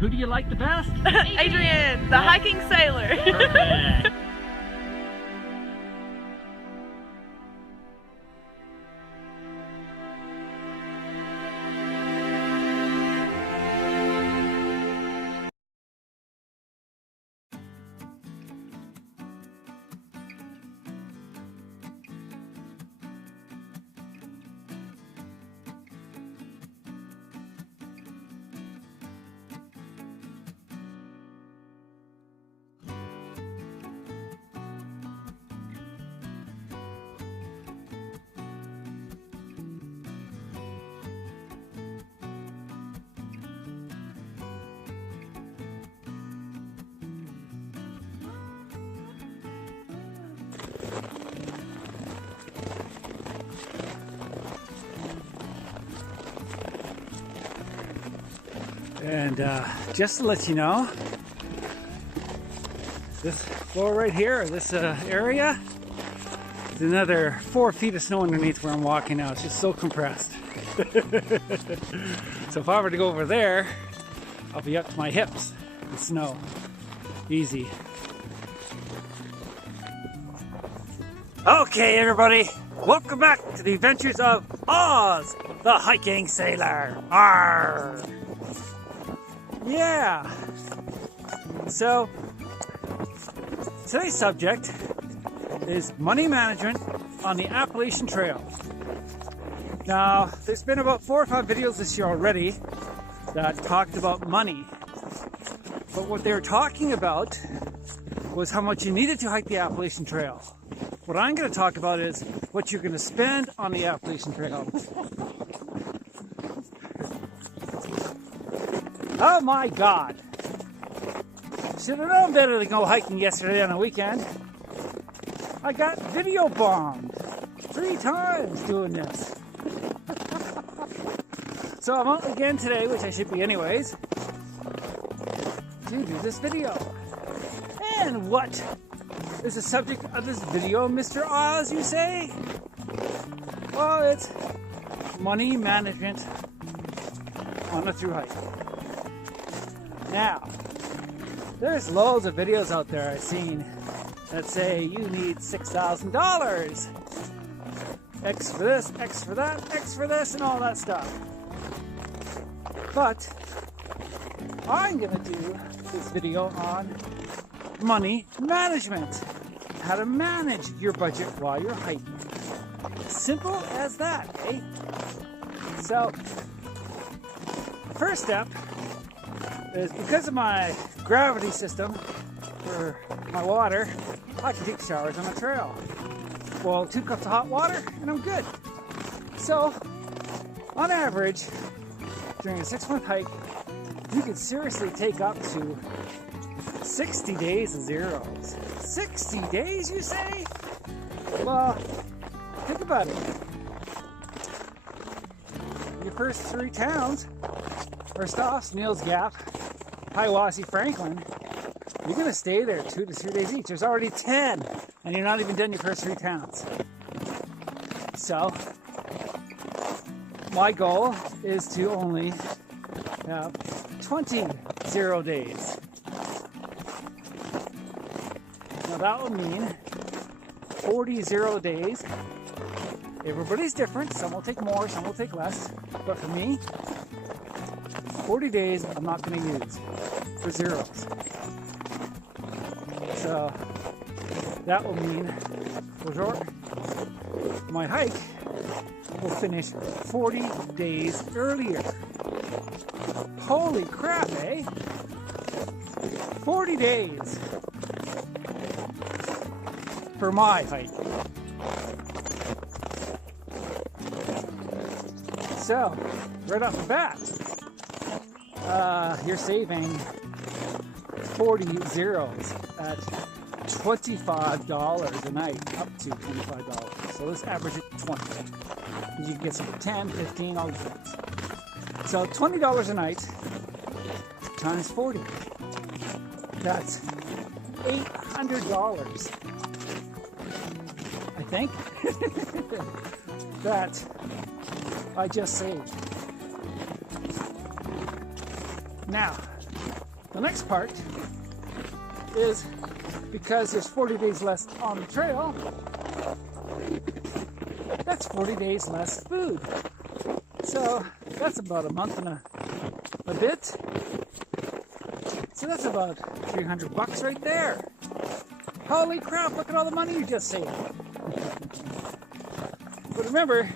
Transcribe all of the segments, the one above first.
Who do you like the best? Adrian, the hiking sailor. Perfect. And just to let you know, this floor right here, this area, is another 4 feet of snow underneath where I'm walking now. It's just so compressed. So if I were to go over there, I'll be up to my hips in snow. Easy. Okay, everybody, welcome back to the adventures of Oz, the hiking sailor. Arr! Yeah. So today's subject is money management on the Appalachian Trail. Now, there's been about 4 or 5 videos this year already that talked about money. But what they were talking about was how much you needed to hike the Appalachian Trail. What I'm going to talk about is what you're going to spend on the Appalachian Trail. Oh my God! Should have known better than go hiking yesterday on a weekend. I got video bombed 3 times doing this. So I'm out again today, which I should be anyways, to do this video. And what is the subject of this video, Mr. Oz, you say? Well, it's money management on a thru hike. Now, there's loads of videos out there I've seen that say you need $6,000. X for this, X for that, X for this, and all that stuff. But I'm going to do this video on money management. How to manage your budget while you're hiking. Simple as that, eh? So, first step is because of my gravity system for my water, I can take showers on the trail. Well, 2 cups of hot water and I'm good. So, on average, during a 6-month hike, you can seriously take up to 60 days of zeros. 60 days, you say? Well, think about it. Your first 3 towns, first off, Neal's Gap, Hiawassee, Franklin, you're going to stay there 2 to 3 days each. There's already 10, and you're not even done your first 3 towns. So, my goal is to only have 20 0 days. Now that would mean 40 0 days. Everybody's different. Some will take more, some will take less. But for me, 40 days I'm not going to use for zeros. So that will mean my hike will finish 40 days earlier. Holy crap, eh? 40 days for my hike. So, right off the bat, you're saving 40 zeros at $25 a night, up to $25. So let's average it 20. You can get some for 10, 15, all the things. So $20 a night times 40. That's $800, I think, that I just saved. Now, The next part is because there's 40 days less on the trail, that's 40 days less food. So that's about a month and a bit. So that's about $300 right there. Holy crap, look at all the money you just saved. But remember,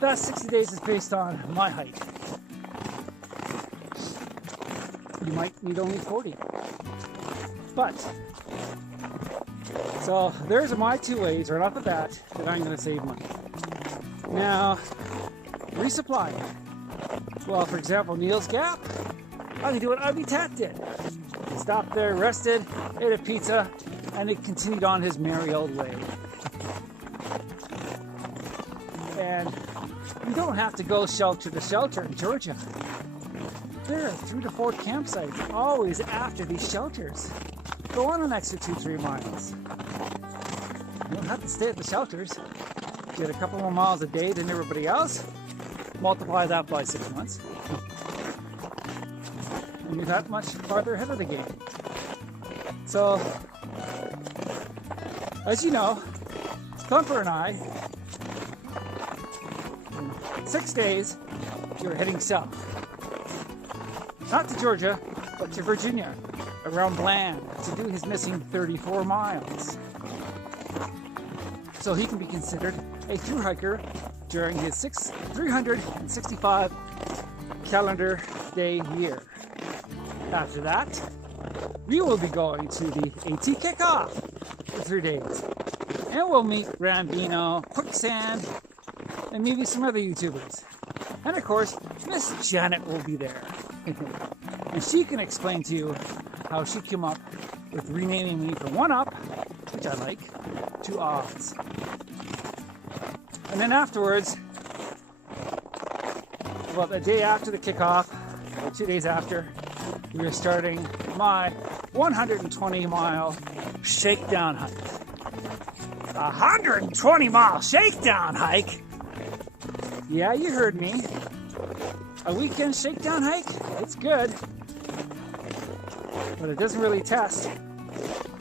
that 60 days is based on my height. You might need only 40. But, so there's my two ways right off the bat that I'm going to save money. Now, resupply. Well, for example, Neil's Gap, I can do what Ivy Tat did. He stopped there, rested, ate a pizza, and he continued on his merry old way. And you don't have to go shelter to shelter in Georgia. There are 3 to 4 campsites always after these shelters. Go on an extra 2-3 miles. You don't have to stay at the shelters. Get a couple more miles a day than everybody else. Multiply that by 6 months. And you're that much farther ahead of the game. So, as you know, Thumper and I, in 6 days, you're heading south. Not to Georgia, but to Virginia, around Bland, to do his missing 34 miles. So he can be considered a thru hiker during his 365 calendar day year. After that, we will be going to the AT kickoff for 3 days. And we'll meet Rambino, Quicksand, and maybe some other YouTubers. And of course, Miss Janet will be there. And she can explain to you how she came up with renaming me from 1UP, which I like, to Oz. And then afterwards, about a day after the kickoff, or 2 days after, we are starting my 120-mile shakedown hike. 120-mile shakedown hike? Yeah, you heard me. A weekend shakedown hike? It's good. But it doesn't really test.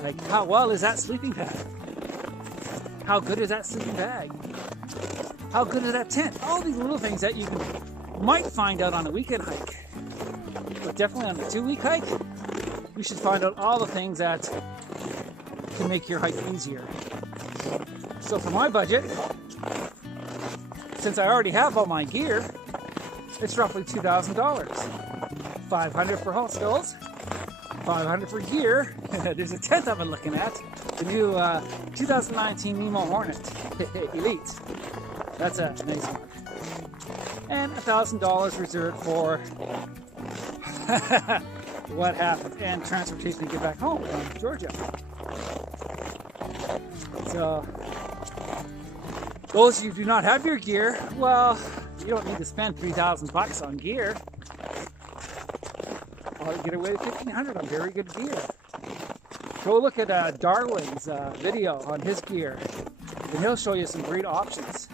Like, how well is that sleeping bag? How good is that sleeping bag? How good is that tent? All these little things that you might find out on a weekend hike. But definitely on a 2-week hike, you should find out all the things that can make your hike easier. So for my budget, since I already have all my gear, it's roughly $2,000. $500 for hostels, $500 for gear. There's a tent I've been looking at, the new 2019 Nemo Hornet Elite. That's a nice one. And $1,000 reserved for what happened and transportation to get back home from Georgia. So, those of you who do not have your gear, well, you don't need to spend $3,000 on gear. Or get away with $1,500 on very good gear. Go look at Darwin's video on his gear, and he'll show you some great options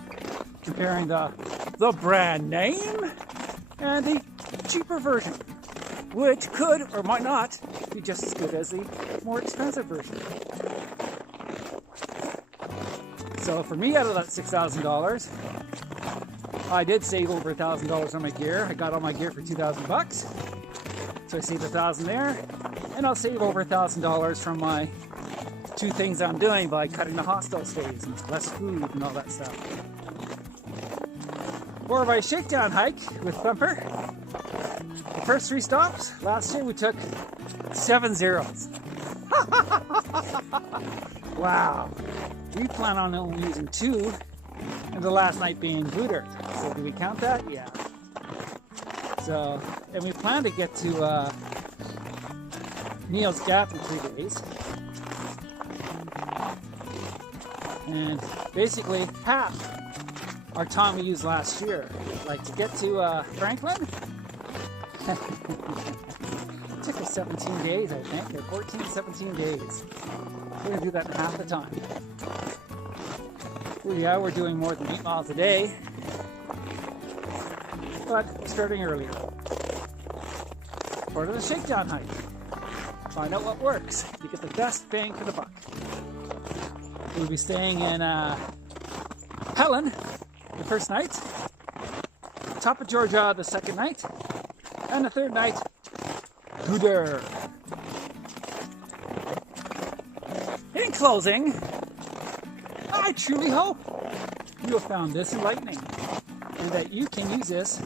comparing the brand name and the cheaper version, which could or might not be just as good as the more expensive version. So for me, out of that $6,000, I did save over $1,000 on my gear. I got all my gear for $2,000, so I saved $1,000 there, and I'll save over $1,000 from my 2 things I'm doing by cutting the hostel stays and less food and all that stuff. For my shakedown hike with Thumper, the first 3 stops, last year we took 7 zeros. Wow. We plan on only using 2, and the last night being Booter. So do we count that? Yeah. So, and we plan to get to Neil's Gap in 3 days. And basically half our time we used last year. Like to get to Franklin, it took us 17 days, I think, or 14, 17 days. We're going to do that in half the time. Well, yeah, we're doing more than 8 miles a day, but we're starting earlier. part of the shakedown hike. Find out what works. You get the best bang for the buck. We'll be staying in Helen the first night, top of Georgia the second night, and the third night, Gooder. In closing, I truly hope you have found this enlightening and that you can use this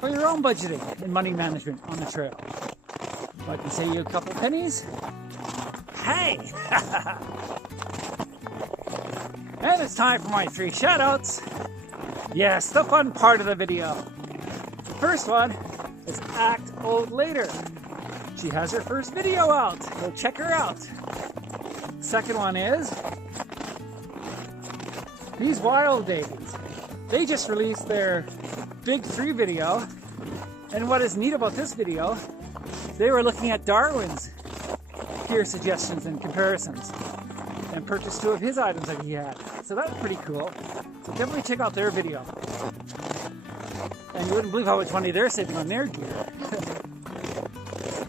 for your own budgeting and money management on the trail. If I can save you a couple pennies, hey! And it's time for my 3 shout-outs. Yes, the fun part of the video. The first one is Act Old Later. She has her first video out. Go check her out. Second one is These Wild Days. They just released their Big 3 video. And what is neat about this video, they were looking at Darwin's gear suggestions and comparisons and purchased 2 of his items that he had. So that's pretty cool. So definitely check out their video. And you wouldn't believe how much money they're saving on their gear.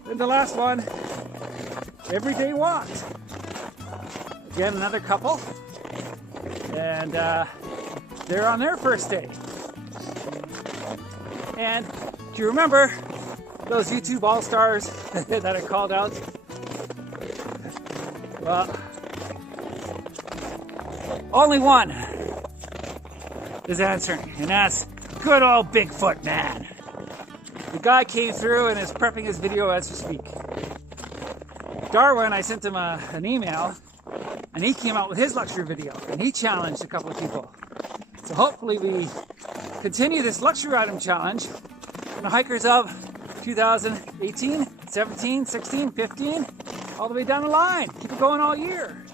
And the last one, Everyday Walks. Again, another couple. And they're on their first day. And do you remember those YouTube All-Stars that I called out? Well, only one is answering, and that's good old Bigfoot Man. The guy came through and is prepping his video as we speak. Darwin, I sent him an email, and he came out with his luxury video, and he challenged a couple of people. So hopefully we continue this luxury item challenge in the hikers of 2018, 17, 16, 15, all the way down the line. Keep it going all year.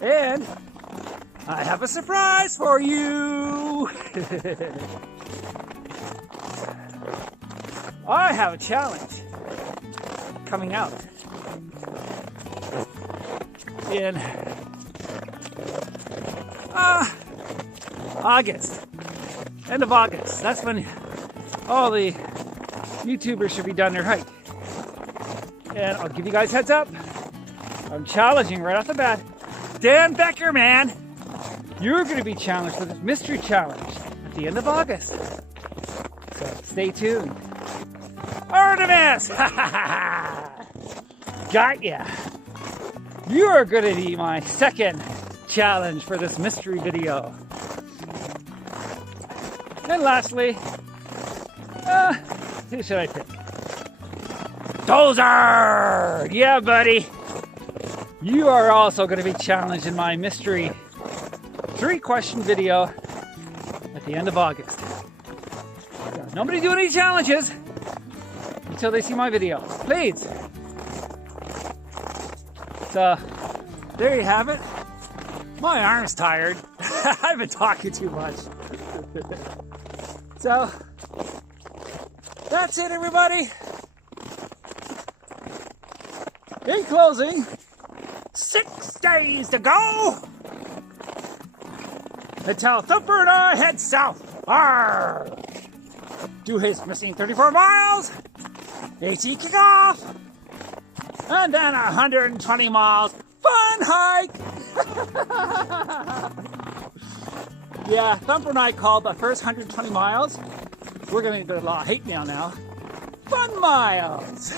And I have a surprise for you. I have a challenge coming out in August, end of August. That's when all the YouTubers should be done their hike. And I'll give you guys heads up. I'm challenging right off the bat. Dan Becker, man, you're going to be challenged for this mystery challenge at the end of August. So stay tuned. Artemis! Got ya! You are going to be my second challenge for this mystery video. And lastly, who should I pick? Dozer! Yeah, buddy. You are also going to be challenged in my mystery 3-question video at the end of August. So nobody do any challenges until they see my video, please. So there you have it. My arm's tired. I've been talking too much. So that's it, everybody. In closing, 6 days to go until Thumper and I head south. Arr! Do his missing 34 miles, AT kickoff, and then 120 miles fun hike. Yeah, Thumper and I called the first 120 miles. We're going to get a lot of hate mail now. Fun miles.